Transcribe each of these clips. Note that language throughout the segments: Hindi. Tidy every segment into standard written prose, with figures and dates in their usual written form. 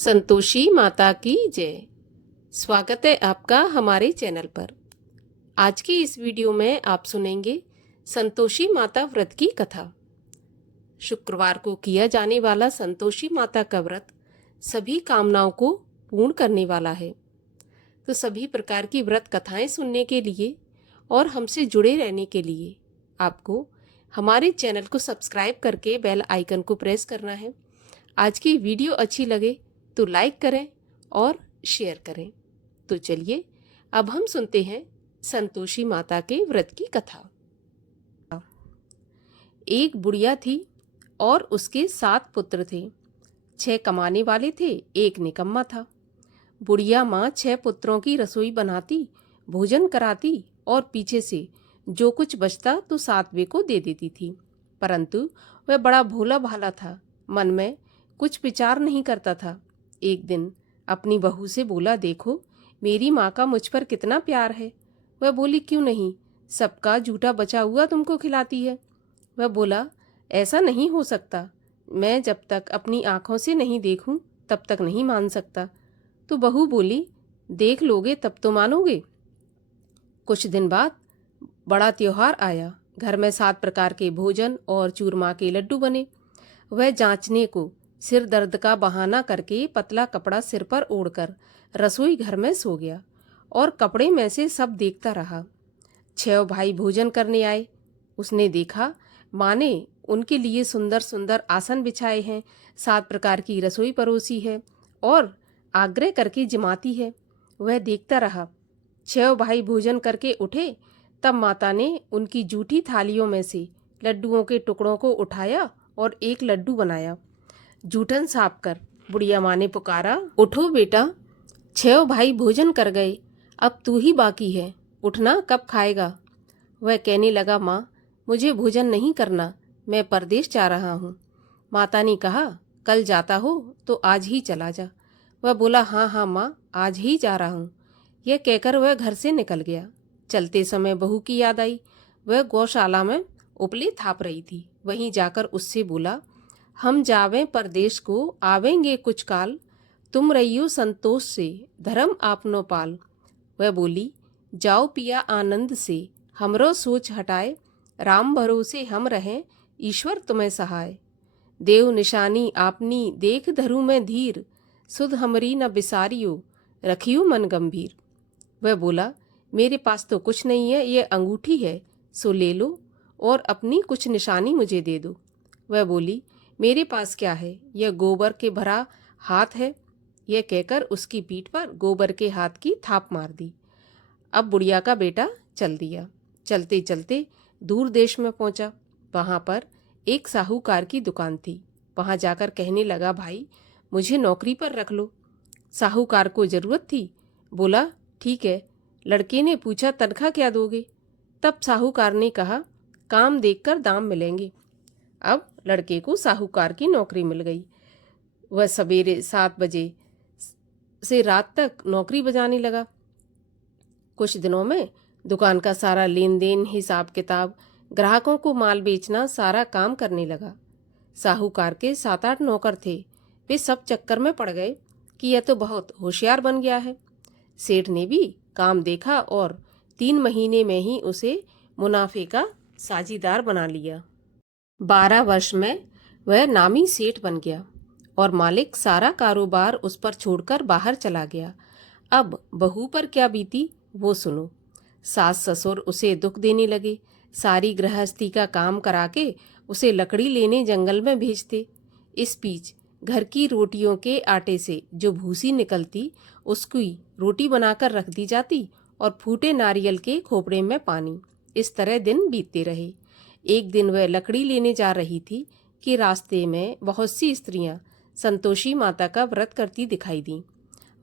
संतोषी माता की जय। स्वागत है आपका हमारे चैनल पर। आज की इस वीडियो में आप सुनेंगे संतोषी माता व्रत की कथा। शुक्रवार को किया जाने वाला संतोषी माता का व्रत सभी कामनाओं को पूर्ण करने वाला है। तो सभी प्रकार की व्रत कथाएं सुनने के लिए और हमसे जुड़े रहने के लिए आपको हमारे चैनल को सब्सक्राइब करके बेल आइकन को प्रेस करना है। आज की वीडियो अच्छी लगे तो लाइक करें और शेयर करें। तो चलिए अब हम सुनते हैं संतोषी माता के व्रत की कथा। एक बुढ़िया थी और उसके 7 पुत्र थे। 6 कमाने वाले थे, एक निकम्मा था। बुढ़िया माँ 6 पुत्रों की रसोई बनाती, भोजन कराती और पीछे से जो कुछ बचता तो 7वें को दे देती थी। परंतु वह बड़ा भोला भाला था, मन में कुछ विचार नहीं करता था। एक दिन अपनी बहू से बोला, देखो मेरी माँ का मुझ पर कितना प्यार है। वह बोली, क्यों नहीं, सबका जूठा बचा हुआ तुमको खिलाती है। वह बोला, ऐसा नहीं हो सकता, मैं जब तक अपनी आँखों से नहीं देखूं तब तक नहीं मान सकता। तो बहू बोली, देख लोगे तब तो मानोगे। कुछ दिन बाद बड़ा त्योहार आया। घर में 7 प्रकार के भोजन और चूरमा के लड्डू बने। वह जांचने को सिर दर्द का बहाना करके पतला कपड़ा सिर पर ओढ़कर रसोई घर में सो गया और कपड़े में से सब देखता रहा। 6 भाई भोजन करने आए। उसने देखा माँ ने उनके लिए सुंदर सुंदर आसन बिछाए हैं, 7 प्रकार की रसोई परोसी है और आग्रह करके जिमाती है। वह देखता रहा। 6 भाई भोजन करके उठे, तब माता ने उनकी जूठी थालियों में से लड्डुओं के टुकड़ों को उठाया और एक लड्डू बनाया। जूठन साफ कर बुढ़िया माँ ने पुकारा, उठो बेटा, 6 भाई भोजन कर गए, अब तू ही बाकी है, उठना, कब खाएगा। वह कहने लगा, माँ मुझे भोजन नहीं करना, मैं परदेश जा रहा हूँ। माता ने कहा, कल जाता हो तो आज ही चला जा। वह बोला, हाँ हाँ माँ, आज ही जा रहा हूँ। यह कहकर वह घर से निकल गया। चलते समय बहू की याद आई। वह गौशाला में उपले थाप रही थी। वहीं जाकर उससे बोला, हम जावें परदेश को, आवेंगे कुछ काल, तुम रहियो संतोष से, धर्म आपनो पाल। वह बोली, जाओ पिया आनंद से, हमरो सोच हटाए, राम भरोसे हम रहें, ईश्वर तुम्हें सहाय। देव निशानी आपनी देख धरू में धीर, सुध हमरी न बिसारियो, रखियो मन गंभीर। वह बोला, मेरे पास तो कुछ नहीं है, ये अंगूठी है, सो ले लो और अपनी कुछ निशानी मुझे दे दो। वह बोली, मेरे पास क्या है, यह गोबर के भरा हाथ है। यह कहकर उसकी पीठ पर गोबर के हाथ की थाप मार दी। अब बुढ़िया का बेटा चल दिया। चलते चलते दूर देश में पहुंचा। वहां पर एक साहूकार की दुकान थी। वहां जाकर कहने लगा, भाई मुझे नौकरी पर रख लो। साहूकार को जरूरत थी। बोला, ठीक है। लड़के ने पूछा, तनख्वाह क्या दोगे। तब साहूकार ने कहा, काम देखकर दाम मिलेंगे। अब लड़के को साहूकार की नौकरी मिल गई। वह सवेरे 7 बजे से रात तक नौकरी बजाने लगा। कुछ दिनों में दुकान का सारा लेन देन, हिसाब किताब, ग्राहकों को माल बेचना, सारा काम करने लगा। साहूकार के 7-8 नौकर थे। वे सब चक्कर में पड़ गए कि यह तो बहुत होशियार बन गया है। सेठ ने भी काम देखा और 3 महीने में ही उसे मुनाफे का साझीदार बना लिया। 12 वर्ष में वह नामी सेठ बन गया और मालिक सारा कारोबार उस पर छोड़कर बाहर चला गया। अब बहू पर क्या बीती वो सुनो। सास ससुर उसे दुख देने लगे। सारी गृहस्थी का काम करा के उसे लकड़ी लेने जंगल में भेजते। इस बीच घर की रोटियों के आटे से जो भूसी निकलती, उसकी रोटी बनाकर रख दी जाती और फूटे नारियल के खोपड़े में पानी। इस तरह दिन बीतते रहे। एक दिन वह लकड़ी लेने जा रही थी कि रास्ते में बहुत सी स्त्रियां संतोषी माता का व्रत करती दिखाई दी।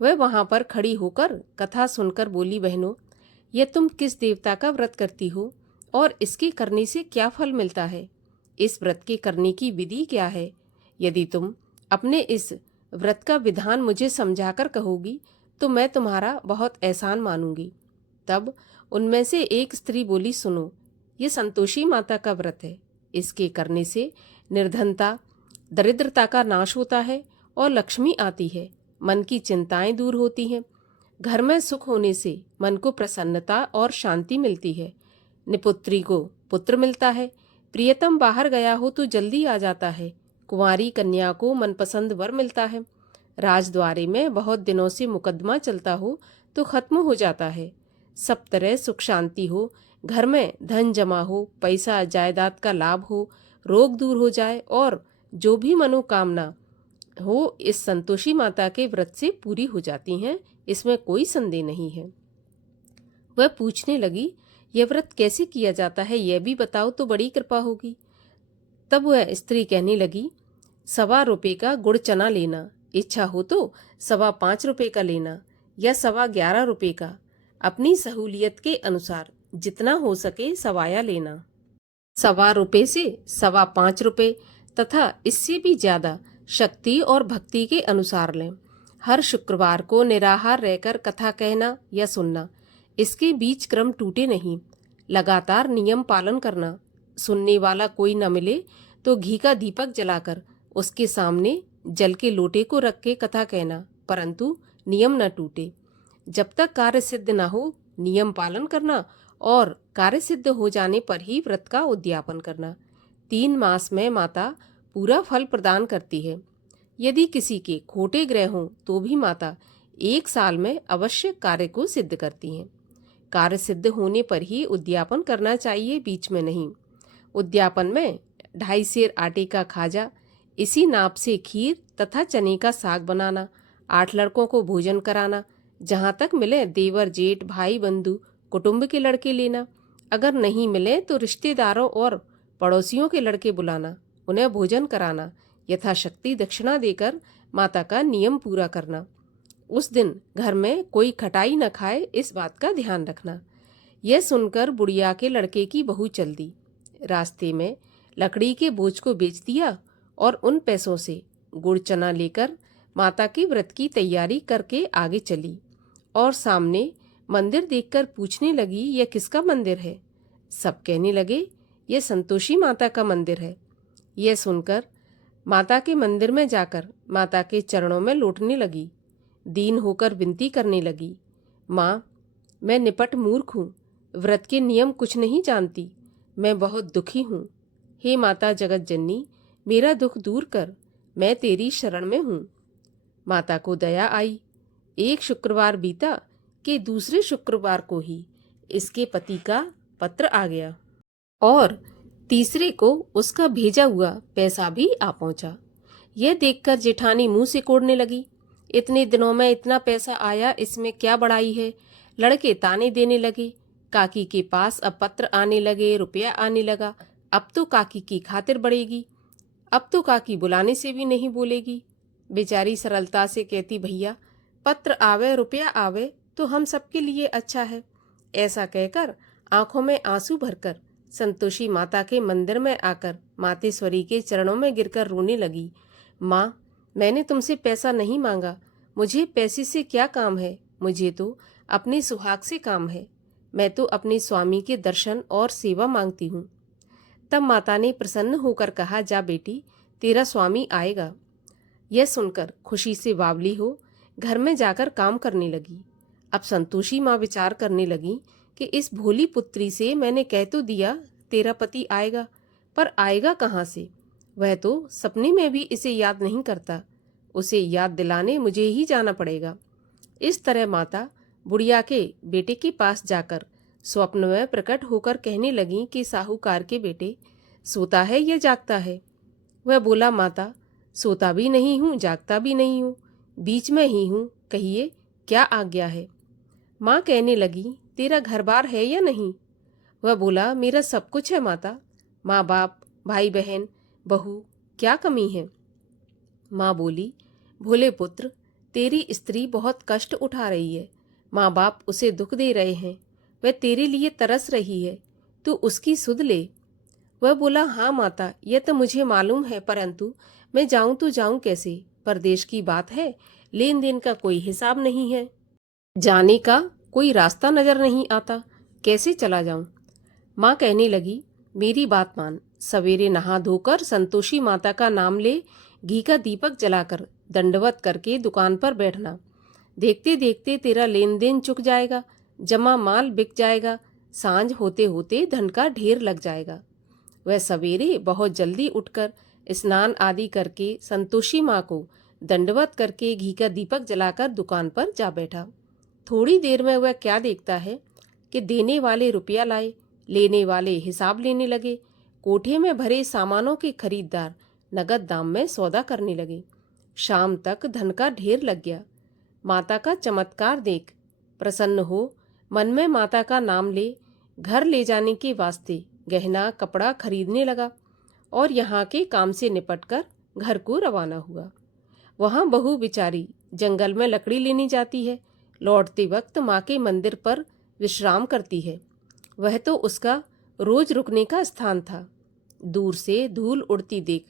वह वहां पर खड़ी होकर कथा सुनकर बोली, बहनों, यह तुम किस देवता का व्रत करती हो और इसके करने से क्या फल मिलता है? इस व्रत के करने की विधि क्या है? यदि तुम अपने इस व्रत का विधान मुझे समझाकर कहोगी तो मैं तुम्हारा बहुत एहसान मानूंगी। तब उनमें से एक स्त्री बोली, सुनो, ये संतोषी माता का व्रत है। इसके करने से निर्धनता, दरिद्रता का नाश होता है और लक्ष्मी आती है मन की चिंताएं दूर होती हैं। घर में सुख होने से मन को प्रसन्नता और शांति मिलती है। निपुत्री को पुत्र मिलता है। प्रियतम बाहर गया हो तो जल्दी आ जाता है। कुंवारी कन्या को मनपसंद वर मिलता है। राजद्वारे में बहुत दिनों से मुकदमा चलता हो तो खत्म हो जाता है। सब तरह सुख शांति हो, घर में धन जमा हो, पैसा जायदाद का लाभ हो, रोग दूर हो जाए और जो भी मनोकामना हो इस संतोषी माता के व्रत से पूरी हो जाती हैं, इसमें कोई संदेह नहीं है। वह पूछने लगी, यह व्रत कैसे किया जाता है, यह भी बताओ तो बड़ी कृपा होगी। तब वह स्त्री कहने लगी, 1.25 रुपये का गुड़ चना लेना, इच्छा हो तो 5.25 रुपये का लेना या 11.25 रुपये का, अपनी सहूलियत के अनुसार जितना हो सके सवाया लेना। 1.25 रुपये से 5.25 रुपये तथा इससे भी ज्यादा शक्ति और भक्ति के अनुसार लें। हर शुक्रवार को निराहार रहकर कथा कहना या सुनना, इसके बीच क्रम टूटे नहीं। लगातार नियम पालन करना। सुनने वाला कोई न मिले तो घी का दीपक जलाकर उसके सामने जल के लोटे को रख के कथा कहना, परंतु नियम न टूटे। जब तक कार्य सिद्ध न हो नियम पालन करना और कार्य सिद्ध हो जाने पर ही व्रत का उद्यापन करना। 3 मास में माता पूरा फल प्रदान करती है। यदि किसी के खोटे ग्रह हों तो भी माता 1 साल में अवश्य कार्य को सिद्ध करती हैं। कार्य सिद्ध होने पर ही उद्यापन करना चाहिए, बीच में नहीं। उद्यापन में 2.5 सेर आटे का खाजा, इसी नाप से खीर तथा चने का साग बनाना, 8 लड़कों को भोजन कराना, जहाँ तक मिले देवर जेठ भाई बंधु कुटुंब के लड़के लेना, अगर नहीं मिले तो रिश्तेदारों और पड़ोसियों के लड़के बुलाना, उन्हें भोजन कराना, यथाशक्ति दक्षिणा देकर माता का नियम पूरा करना। उस दिन घर में कोई खटाई न खाए, इस बात का ध्यान रखना। यह सुनकर बुढ़िया के लड़के की बहू चल दी। रास्ते में लकड़ी के बोझ को बेच दिया और उन पैसों से गुड़ चना लेकर माता के व्रत की तैयारी करके आगे चली और सामने मंदिर देखकर पूछने लगी, यह किसका मंदिर है? सब कहने लगे, यह संतोषी माता का मंदिर है। यह सुनकर माता के मंदिर में जाकर माता के चरणों में लौटने लगी। दीन होकर विनती करने लगी, माँ, मैं निपट मूर्ख हूँ, व्रत के नियम कुछ नहीं जानती, मैं बहुत दुखी हूँ। हे माता जगत जननी, मेरा दुख दूर कर, मैं तेरी शरण में हूँ। माता को दया आई। एक शुक्रवार बीता कि दूसरे शुक्रवार को ही इसके पति का पत्र आ गया और तीसरे को उसका भेजा हुआ पैसा भी आ पहुंचा। यह देखकर जेठानी मुंह से कोड़ने लगी, इतने दिनों में इतना पैसा आया, इसमें क्या बड़ाई है? लड़के ताने देने लगे। काकी के पास अब पत्र आने लगे, रुपया आने लगा। अब तो काकी की खातिर बढ़ेगी, अब तो काकी बुलाने से भी नहीं बोलेगी। बेचारी सरलता से कहती, भैया पत्र आवे रुपया आवे तो हम सबके लिए अच्छा है। ऐसा कहकर आंखों में आंसू भरकर संतोषी माता के मंदिर में आकर मातेश्वरी के चरणों में गिरकर रोने लगी। माँ, मैंने तुमसे पैसा नहीं मांगा, मुझे पैसे से क्या काम है, मुझे तो अपने सुहाग से काम है। मैं तो अपने स्वामी के दर्शन और सेवा मांगती हूँ। तब माता ने प्रसन्न होकर कहा, जा बेटी, तेरा स्वामी आएगा। यह सुनकर खुशी से बावली हो घर में जाकर काम करने लगी। अब संतोषी माँ विचार करने लगी कि इस भोली पुत्री से मैंने कह तो दिया तेरा पति आएगा, पर आएगा कहाँ से? वह तो सपने में भी इसे याद नहीं करता, उसे याद दिलाने मुझे ही जाना पड़ेगा। इस तरह माता बुढ़िया के बेटे के पास जाकर स्वप्न में प्रकट होकर कहने लगी कि साहूकार के बेटे, सोता है या जागता है? वह बोला, माता, सोता भी नहीं हूँ, जागता भी नहीं हूँ, बीच में ही हूँ, कहिए क्या आज्ञा है? माँ कहने लगी, तेरा घर बार है या नहीं? वह बोला, मेरा सब कुछ है माता, माँ बाप, भाई बहन, बहू, क्या कमी है? माँ बोली, भोले पुत्र, तेरी स्त्री बहुत कष्ट उठा रही है, माँ बाप उसे दुख दे रहे हैं, वह तेरे लिए तरस रही है, तू उसकी सुध ले। वह बोला, हाँ माता, यह तो मुझे मालूम है, परंतु मैं जाऊं तो जाऊं कैसे? परदेश की बात है, लेन देन का कोई हिसाब नहीं है, जाने का कोई रास्ता नजर नहीं आता, कैसे चला जाऊं? माँ कहने लगी, मेरी बात मान, सवेरे नहा धोकर संतोषी माता का नाम ले, घी का दीपक जलाकर दंडवत करके दुकान पर बैठना। देखते देखते तेरा लेन देन चुक जाएगा, जमा माल बिक जाएगा, सांझ होते होते धन का ढेर लग जाएगा। वह सवेरे बहुत जल्दी उठकर स्नान आदि करके संतोषी माँ को दंडवत करके घी का दीपक जलाकर दुकान पर जा बैठा। थोड़ी देर में वह क्या देखता है कि देने वाले रुपया लाए, लेने वाले हिसाब लेने लगे। कोठे में भरे सामानों के खरीददार नगद दाम में सौदा करने लगे। शाम तक धन का ढेर लग गया। माता का चमत्कार देख प्रसन्न हो मन में माता का नाम ले घर ले जाने के वास्ते गहना कपड़ा खरीदने लगा और यहाँ के काम से निपटकर घर को रवाना हुआ। वहाँ बहू बिचारी जंगल में लकड़ी लेने जाती है, लौटते वक्त माँ के मंदिर पर विश्राम करती है। वह तो उसका रोज रुकने का स्थान था। दूर से धूल उड़ती देख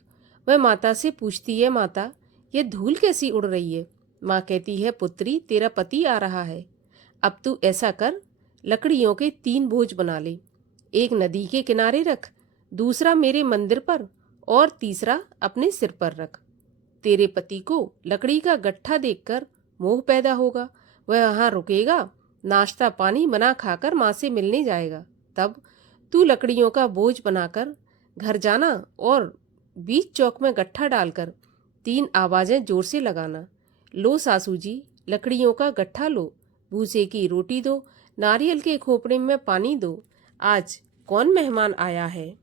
वह माता से पूछती है, माता यह धूल कैसी उड़ रही है? माँ कहती है, पुत्री तेरा पति आ रहा है, अब तू ऐसा कर लकड़ियों के 3 बोझ बना ले, एक नदी के किनारे रख, दूसरा मेरे मंदिर पर और तीसरा अपने सिर पर रख। तेरे पति को लकड़ी का गट्ठा देखकर मोह पैदा होगा, वह वहाँ रुकेगा, नाश्ता पानी बना खाकर माँ से मिलने जाएगा। तब तू लकड़ियों का बोझ बनाकर घर जाना और बीच चौक में गट्ठा डालकर 3 आवाजें जोर से लगाना, लो सासू जी लकड़ियों का गट्ठा लो, भूसे की रोटी दो, नारियल के खोपड़े में पानी दो, आज कौन मेहमान आया है।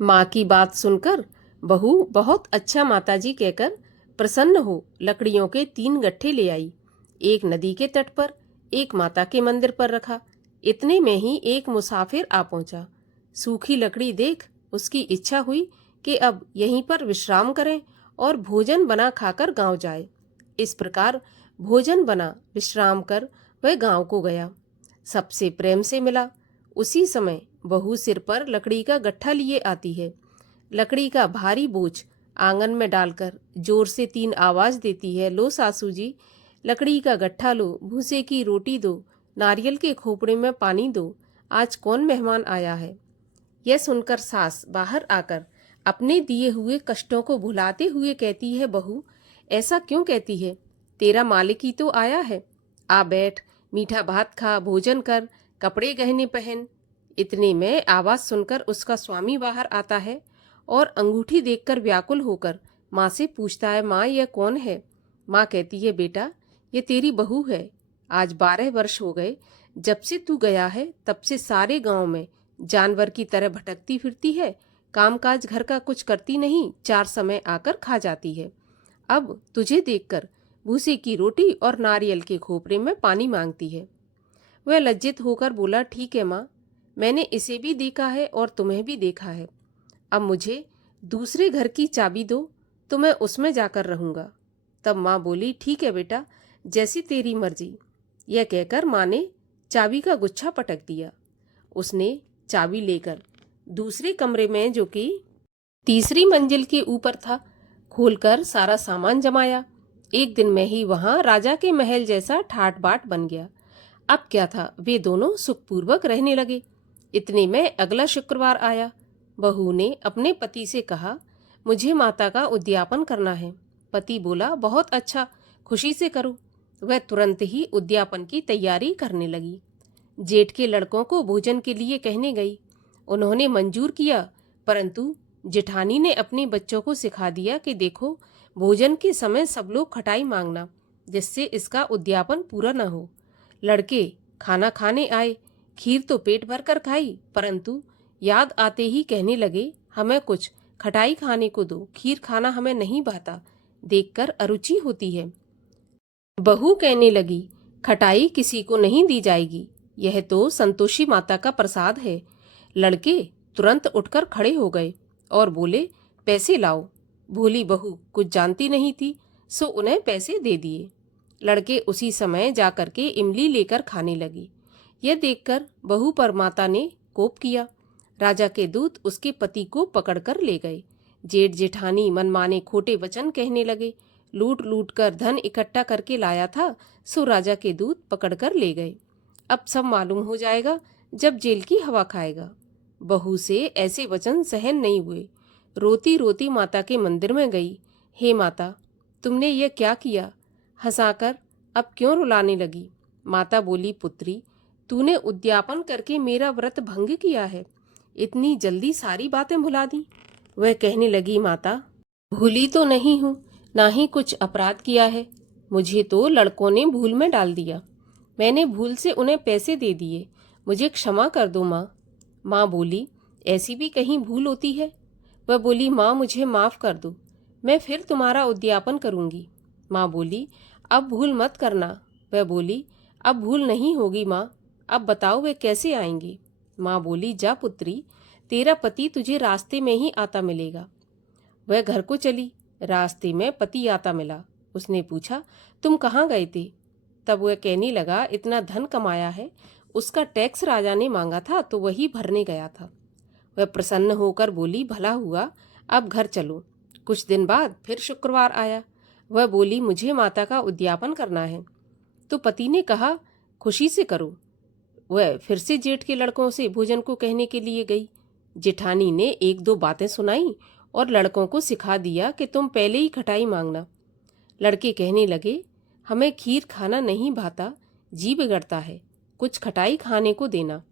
माँ की बात सुनकर बहू बहुत अच्छा माताजी कहकर प्रसन्न हो लकड़ियों के 3 गट्ठे ले आई। एक नदी के तट पर, एक माता के मंदिर पर रखा। इतने में ही एक मुसाफिर आ पहुंचा। सूखी लकड़ी देख उसकी इच्छा हुई कि अब यहीं पर विश्राम करें और भोजन बना खाकर गांव जाए। इस प्रकार भोजन बना विश्राम कर वह गांव को गया। सबसे प्रेम से मिला। उसी समय बहू सिर पर लकड़ी का गट्ठा लिए आती है। लकड़ी का भारी बोझ आंगन में डालकर जोर से 3 आवाज देती है, लो सासू जी लकड़ी का गट्ठा लो, भूसे की रोटी दो, नारियल के खोपड़े में पानी दो, आज कौन मेहमान आया है। यह सुनकर सास बाहर आकर अपने दिए हुए कष्टों को भुलाते हुए कहती है, बहू ऐसा क्यों कहती है, तेरा मालिक ही तो आया है, आ बैठ, मीठा भात खा, भोजन कर, कपड़े गहने पहन। इतने में आवाज सुनकर उसका स्वामी बाहर आता है और अंगूठी देखकर व्याकुल होकर माँ से पूछता है, माँ यह कौन है। माँ कहती है, बेटा ये तेरी बहू है, आज 12 वर्ष हो गए जब से तू गया है, तब से सारे गांव में जानवर की तरह भटकती फिरती है, कामकाज घर का कुछ करती नहीं, 4 समय आकर खा जाती है। अब तुझे देखकर भूसे की रोटी और नारियल के खोपरे में पानी मांगती है। वह लज्जित होकर बोला, ठीक है माँ, मैंने इसे भी देखा है और तुम्हें भी देखा है, अब मुझे दूसरे घर की चाबी दो तो मैं उसमें जाकर रहूँगा। तब माँ बोली, ठीक है बेटा, जैसी तेरी मर्जी। यह कहकर माँ ने चाबी का गुच्छा पटक दिया। उसने चाबी लेकर दूसरे कमरे में, जो कि तीसरी मंजिल के ऊपर था, खोलकर सारा सामान जमाया। एक दिन में ही वहां राजा के महल जैसा ठाट बाट बन गया। अब क्या था, वे दोनों सुखपूर्वक रहने लगे। इतने में अगला शुक्रवार आया। बहू ने अपने पति से कहा, मुझे माता का उद्यापन करना है। पति बोला, बहुत अच्छा, खुशी से करो। वह तुरंत ही उद्यापन की तैयारी करने लगी। जेठ के लड़कों को भोजन के लिए कहने गई। उन्होंने मंजूर किया, परंतु जेठानी ने अपने बच्चों को सिखा दिया कि देखो, भोजन के समय सब लोग खटाई मांगना, जिससे इसका उद्यापन पूरा न हो। लड़के खाना खाने आए, खीर तो पेट भर कर खाई, परंतु याद आते ही कहने लगे, हमें कुछ खटाई खाने को दो, खीर खाना हमें नहीं भाता, देखकर अरुचि होती है। बहू कहने लगी, खटाई किसी को नहीं दी जाएगी, यह तो संतोषी माता का प्रसाद है। लड़के तुरंत उठकर खड़े हो गए और बोले, पैसे लाओ। भोली बहू कुछ जानती नहीं थी, सो उन्हें पैसे दे दिए। लड़के उसी समय जाकर के इमली लेकर खाने लगे। यह देखकर बहू पर माता ने कोप किया। राजा के दूत उसके पति को पकड़कर ले गए। जेठ जेठानी मनमाने खोटे वचन कहने लगे। लूट लूट कर धन इकट्ठा करके लाया था, सो राजा के दूत पकड़कर ले गए। अब सब मालूम हो जाएगा जब जेल की हवा खाएगा। बहू से ऐसे वचन सहन नहीं हुए। रोती रोती माता के मंदिर में गई। हे माता, तुमने ये क्या किया? हंसाकर अब क्यों रुलाने लगी? माता बोली, पुत्री, तूने उद्यापन करके मेरा व्रत भंग किया है। इतनी जल्दी सारी बातें भुला दी। वह कहने लगी, माता, भूली तो नहीं हूँ, ना ही कुछ अपराध किया है। मुझे तो लड़कों ने भूल में डाल दिया। मैंने भूल से उन्हें पैसे दे दिए। मुझे क्षमा कर दो माँ। माँ बोली, ऐसी भी कहीं भूल होती है? वह बोली, माँ, मुझे माफ़ कर दो, मैं फिर तुम्हारा उद्यापन करूँगी। माँ बोली, अब भूल मत करना। वह बोली, अब भूल नहीं होगी माँ। अब बताओ वे कैसे आएंगे? माँ बोली, जा पुत्री, तेरा पति तुझे रास्ते में ही आता मिलेगा। वह घर को चली। रास्ते में पति आता मिला। उसने पूछा, तुम कहाँ गए थे? तब वह कहने लगा, इतना धन कमाया है, उसका टैक्स राजा ने मांगा था तो वही भरने गया था। वह प्रसन्न होकर बोली, भला हुआ, अब घर चलो। कुछ दिन बाद फिर शुक्रवार आया। वह बोली, मुझे माता का उद्यापन करना है। तो पति ने कहा, खुशी से करो। वह फिर से जेठ के लड़कों से भोजन को कहने के लिए गई। जेठानी ने एक दो बातें सुनाई और लड़कों को सिखा दिया कि तुम पहले ही खटाई मांगना। लड़के कहने लगे, हमें खीर खाना नहीं भाता, जी बिगड़ता है, कुछ खटाई खाने को देना।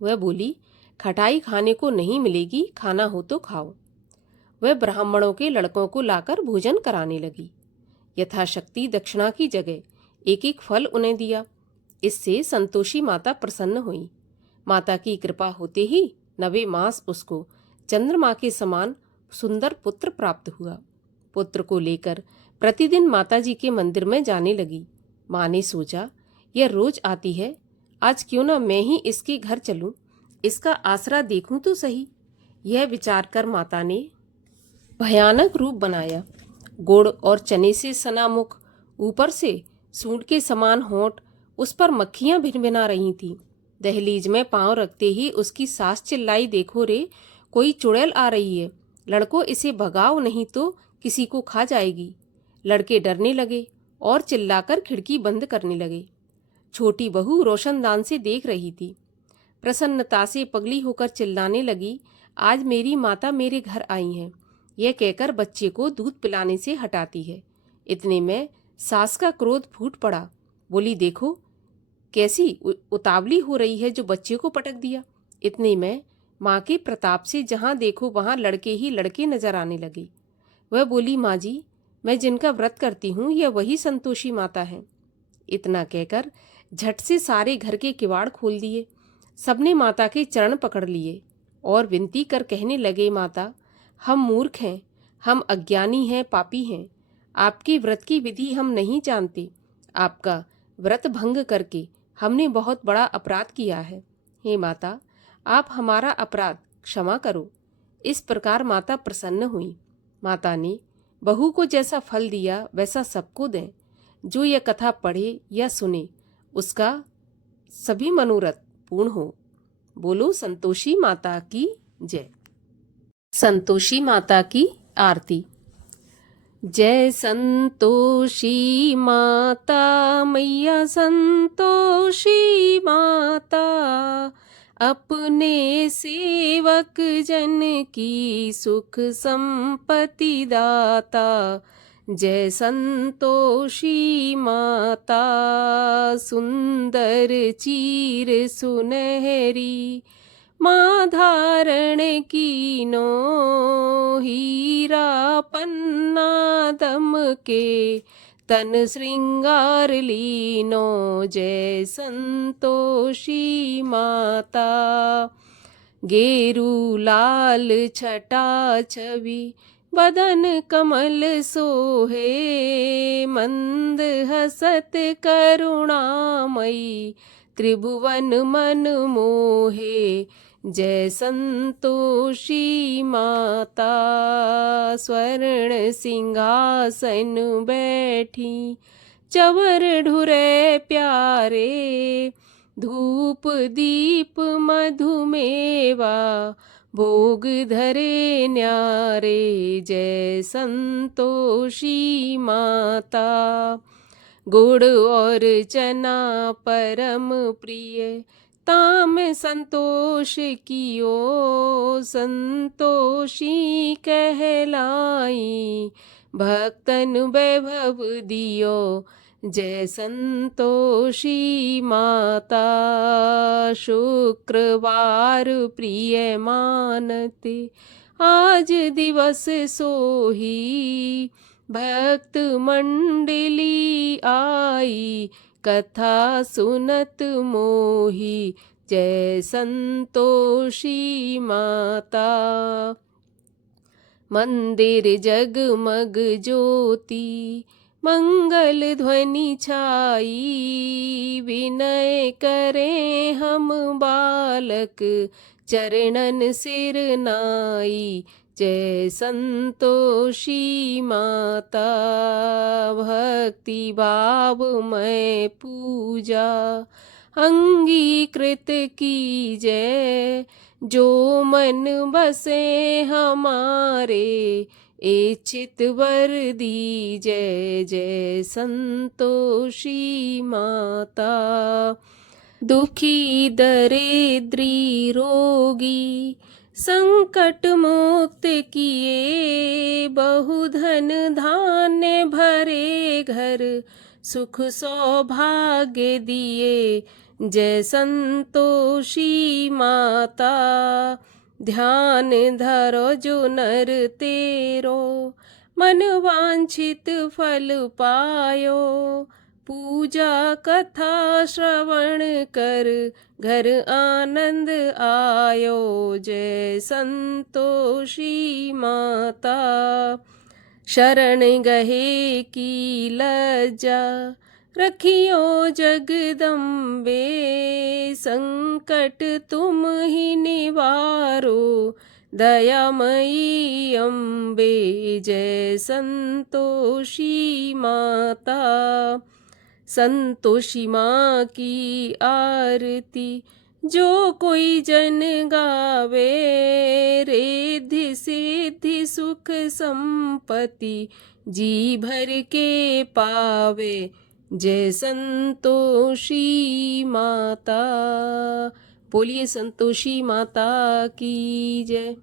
वह बोली, खटाई खाने को नहीं मिलेगी, खाना हो तो खाओ। वह ब्राह्मणों के लड़कों को लाकर भोजन कराने लगी। यथाशक्ति दक्षिणा की जगह एक एक फल उन्हें दिया। इससे संतोषी माता प्रसन्न हुई। माता की कृपा होते ही 9वें मास उसको चंद्रमा के समान सुंदर पुत्र प्राप्त हुआ। पुत्र को लेकर प्रतिदिन माताजी के मंदिर में जाने लगी। माँ ने सोचा, यह रोज आती है, आज क्यों न मैं ही इसके घर चलूं, इसका आसरा देखूं तो सही। यह विचार कर माता ने भयानक रूप बनाया। गुड़ और चने से सना मुख, ऊपर से सूंड के समान होंठ, उस पर मक्खियां भिनभिना रही थीं। दहलीज में पांव रखते ही उसकी सास चिल्लाई, देखो रे, कोई चुड़ैल आ रही है, लड़कों इसे भगाओ नहीं तो किसी को खा जाएगी। लड़के डरने लगे और चिल्लाकर खिड़की बंद करने लगे। छोटी बहू रोशनदान से देख रही थी। प्रसन्नता से पगली होकर चिल्लाने लगी, आज मेरी माता मेरे घर आई हैं। यह कहकर बच्चे को दूध पिलाने से हटाती है। इतने में सास का क्रोध फूट पड़ा। बोली, देखो कैसी उतावली हो रही है जो बच्चे को पटक दिया। इतने में माँ के प्रताप से जहाँ देखो वहाँ लड़के ही लड़के नजर आने लगे। वह बोली, माँ जी, मैं जिनका व्रत करती हूँ यह वही संतोषी माता है। इतना कहकर झट से सारे घर के किवाड़ खोल दिए। सबने माता के चरण पकड़ लिए और विनती कर कहने लगे, माता, हम मूर्ख हैं, हम अज्ञानी हैं, पापी हैं। आपके व्रत की विधि हम नहीं जानते। आपका व्रत भंग करके हमने बहुत बड़ा अपराध किया है। हे माता, आप हमारा अपराध क्षमा करो। इस प्रकार माता प्रसन्न हुई। माता ने बहू को जैसा फल दिया वैसा सबको दें। जो यह कथा पढ़े या सुने उसका सभी मनोरथ पूर्ण हो। बोलो संतोषी माता की जय। संतोषी माता की आरती। जय संतोषी माता, मैया संतोषी माता, अपने सेवक जन की सुख संपत्ति दाता। जय संतोषी माता, सुंदर चीर सुनहरी, माँ धारण कीनो, हीरा पन्ना दमके, तन श्रृंगार लीनो। जय संतोषी माता, गेरू लाल छटा छवि, बदन कमल सोहे, मंद हसत करुणामयी, त्रिभुवन मन मोहे। जय संतोषी माता, स्वर्ण सिंहासन बैठी, चवर ढुरे प्यारे, धूप दीप मधुमेवा, भोग धरे न्यारे। जय संतोषी माता, गुड़ और चना परम प्रिय, ताम संतोष कियो, संतोषी कहलाई, भक्तन वैभव दियो जय संतोषी माता। शुक्रवार प्रिय मानते आज दिवस सोही, भक्त मंडली आई कथा सुनत मोही। जय संतोषी माता। मंदिर जगमग ज्योति मंगल ध्वनि छाई। विनय करें हम बालक चरणन सिर नाई। जय संतोषी माता। भक्ति भाव में पूजा अंगीकृत की जय। जो मन बसे हमारे इच्छित वर दी। जय जय संतोषी माता। दुखी दरिद्री रोगी संकट मुक्त किए। बहुधन धान्य भरे घर सुख सौभाग्य दिए। जय संतोषी माता। ध्यान धरो जो नर तेरो मन वांछित फल पायो। पूजा कथा श्रवण कर घर आनंद आयो। जय संतोषी माता। शरण गहे की लज्जा रखियो जगदम्बे। संकट तुम ही निवारो दयामयी अम्बे। जय संतोषी माता। संतोषी माँ की आरती जो कोई जन गावे। रिद्धि सिद्धि सुख संपत्ति जी भर के पावे। जय संतोषी माता। बोलिए संतोषी माता की जय।